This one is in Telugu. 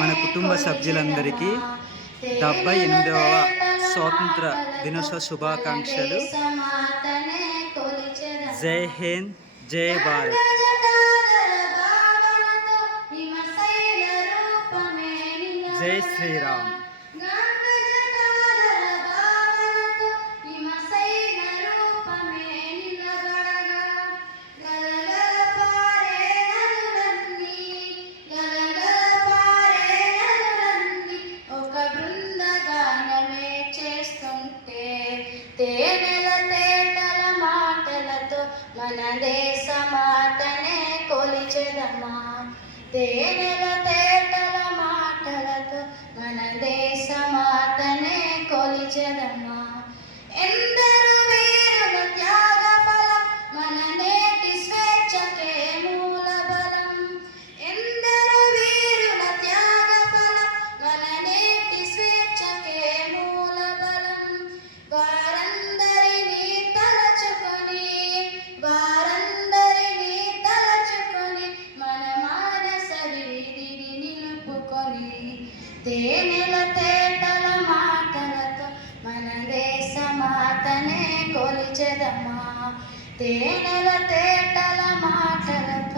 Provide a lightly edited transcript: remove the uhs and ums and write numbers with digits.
మన కుటుంబ సభ్యులందరికీ 78వ స్వాతంత్ర దినోత్సవ శుభాకాంక్షలు. జై హింద్, జై భారత్. జై శ్రీరామ్. తేనెల తేటల మాటలతో మన దేశ మాతనే కొలిచెదమా. తేనెల తేటల మాటలతో మన దేశ మాతనే కొలిచెదమా. ఎందరు వీరుల త్యాగ ఫలం మన నేటి స్వేచ్ఛకే మూల బలం. ఎందరు వీరుల త్యాగ ఫలం మన నేటి స్వేచ్ఛకే మూల బలం. వారందరినీ తలచుకొని మన మానస వీధిని నిలుపుకొని తేనెల తేటల మాటలతో మన దేశ మాతనే కొలిచెదమా. తేనెల తేటల మాటలతో